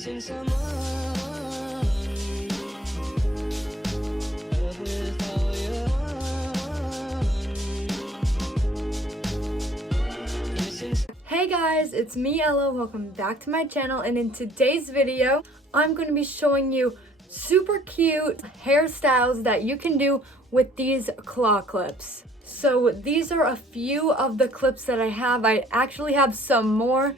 missing someone. Love with all your heart. Missing. Hey guys, it's me Ella. Welcome back to my channel, and in today's video I'm going to be showing you super cute hairstyles that you can do with these claw clips. So these are a few of the clips that I have. I actually have some more.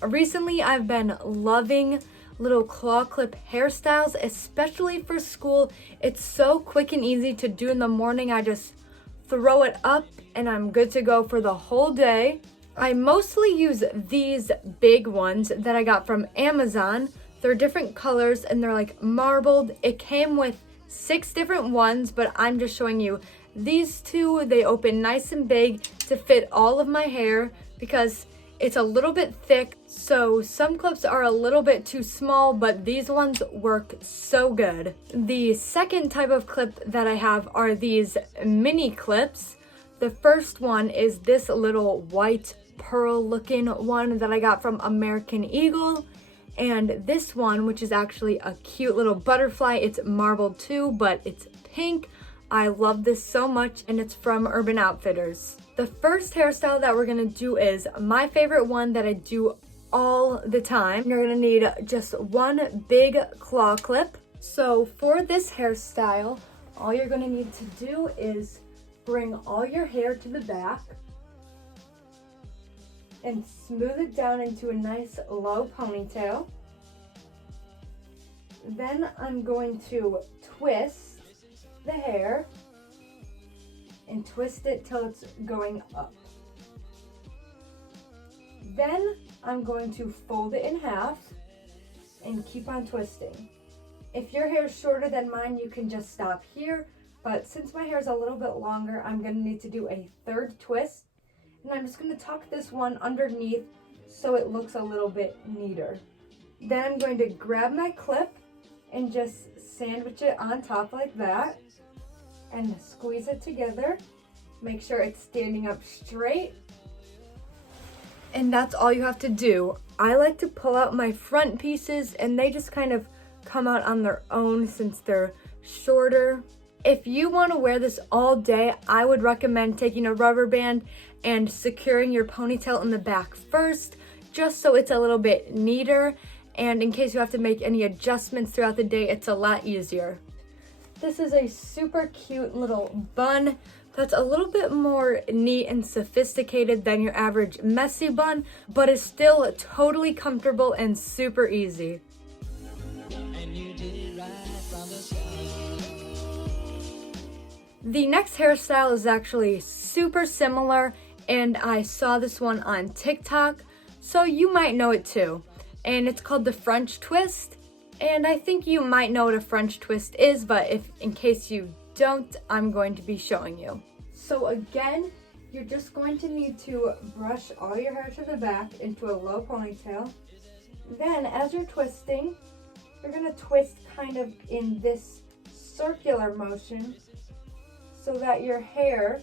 Recently I've been loving little claw clip hairstyles, especially for school. It's so quick and easy to do in the morning. I just throw it up and I'm good to go for the whole day. I mostly use these big ones that I got from Amazon. They're different colors and they're like marbled. It came with 6 different ones, but I'm just showing you these 2. They open nice and big to fit all of my hair because it's a little bit thick. So some clips are a little bit too small, but these ones work so good. The second type of clip that I have are these mini clips. The first one is this little white pearl looking one that I got from American Eagle. And this one, which is actually a cute little butterfly, it's marbled too, but it's pink. I love this so much, and it's from Urban Outfitters. The first hairstyle that we're gonna do is my favorite one that I do all the time. You're gonna need just one big claw clip. So for this hairstyle, all you're gonna need to do is bring all your hair to the back and smooth it down into a nice low ponytail. Then I'm going to twist the hair and twist it till it's going up. Then I'm going to fold it in half and keep on twisting. If your hair is shorter than mine, you can just stop here, but since my hair is a little bit longer, I'm going to need to do a third twist. And I'm just going to tuck this one underneath so it looks a little bit neater. Then I'm going to grab my clip and just sandwich it on top like that and squeeze it together. Make sure it's standing up straight. And that's all you have to do. I like to pull out my front pieces and they just kind of come out on their own since they're shorter. If you want to wear this all day, I would recommend taking a rubber band and securing your ponytail in the back first, just so it's a little bit neater, and in case you have to make any adjustments throughout the day, it's a lot easier. This is a super cute little bun that's a little bit more neat and sophisticated than your average messy bun, but is still totally comfortable and super easy. And you did it right from the start. The next hairstyle is actually super similar, and I saw this one on TikTok, so you might know it too. And it's called the French twist, and I think you might know what a French twist is, but if in case you don't, I'm going to be showing you. So again, you're just going to need to brush all your hair to the back into a low ponytail. Then as you're twisting, you're going to twist kind of in this circular motion so that your hair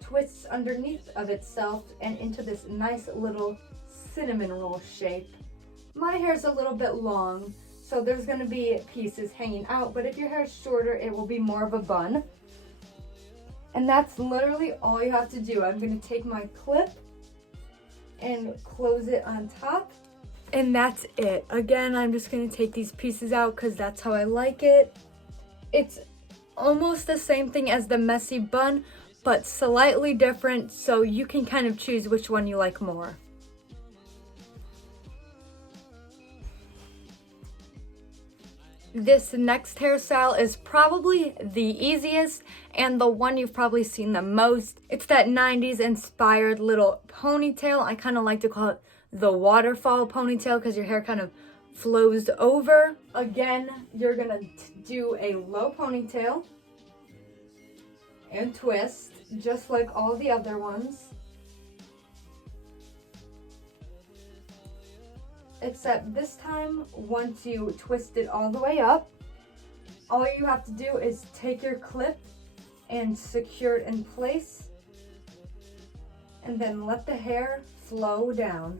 twists underneath of itself and into this nice little cinnamon roll shape. My hair is a little bit long, so there's going to be pieces hanging out, but if your hair is shorter, it will be more of a bun. And that's literally all you have to do. I'm going to take my clip and close it on top, and that's it. Again, I'm just going to take these pieces out because that's how I like it. It's almost the same thing as the messy bun, but slightly different, so you can kind of choose which one you like more. This next hairstyle is probably the easiest and the one you've probably seen the most. It's that 90s inspired little ponytail. I kind of like to call it the waterfall ponytail because your hair kind of flows over. Again, you're gonna do a low ponytail and twist just like all the other ones, except this time, once you twist it all the way up, all you have to do is take your clip and secure it in place, and then let the hair flow down.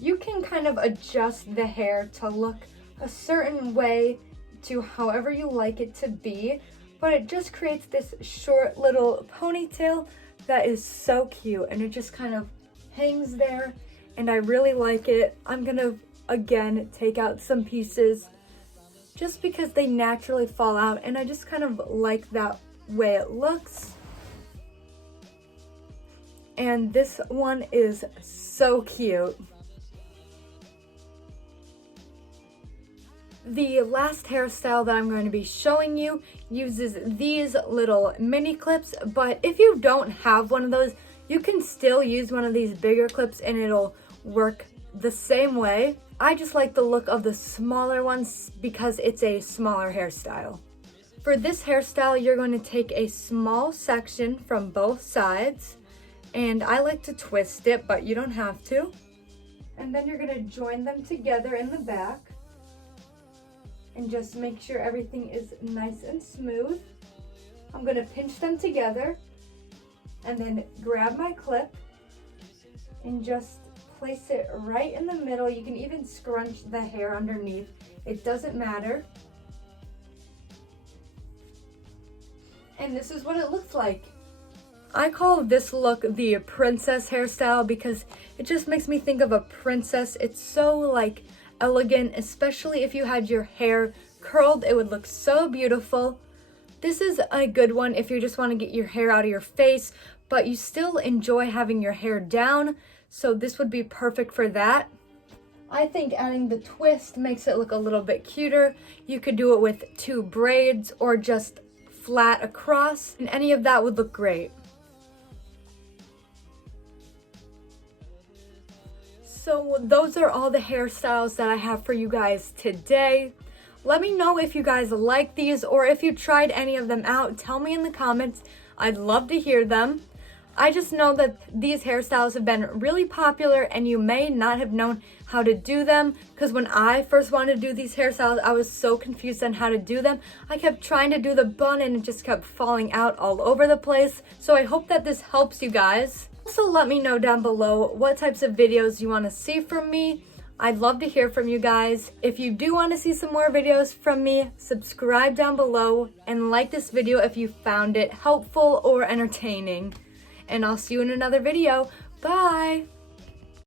you can kind of adjust the hair to look a certain way to however you like it to be, but it just creates this short little ponytail that is so cute, and it just kind of hangs there, and I really like it. I'm gonna again take out some pieces just because they naturally fall out, and I just kind of like that way it looks. And this one is so cute. The last hairstyle that I'm going to be showing you uses these little mini clips, but if you don't have one of those, you can still use one of these bigger clips and it'll work the same way. I just like the look of the smaller ones because it's a smaller hairstyle. For this hairstyle, you're going to take a small section from both sides, and I like to twist it, but you don't have to. And then you're going to join them together in the back and just make sure everything is nice and smooth. I'm going to pinch them together and then grab my clip and just place it right in the middle. You can even scrunch the hair underneath. It doesn't matter. And this is what it looks like. I call this look the princess hairstyle because it just makes me think of a princess. It's so like elegant, especially if you had your hair curled. It would look so beautiful. This is a good one if you just want to get your hair out of your face, but you still enjoy having your hair down. So this would be perfect for that. I think adding the twist makes it look a little bit cuter. You could do it with 2 braids or just flat across, and any of that would look great. So those are all the hairstyles that I have for you guys today. Let me know if you guys like these or if you tried any of them out. Tell me in the comments. I'd love to hear them. I just know that these hairstyles have been really popular and you may not have known how to do them, because when I first wanted to do these hairstyles, I was so confused on how to do them. I kept trying to do the bun and it just kept falling out all over the place. So I hope that this helps you guys. Also, let me know down below what types of videos you want to see from me. I'd love to hear from you guys. If you do want to see some more videos from me, subscribe down below and like this video if you found it helpful or entertaining. And I'll see you in another video. Bye!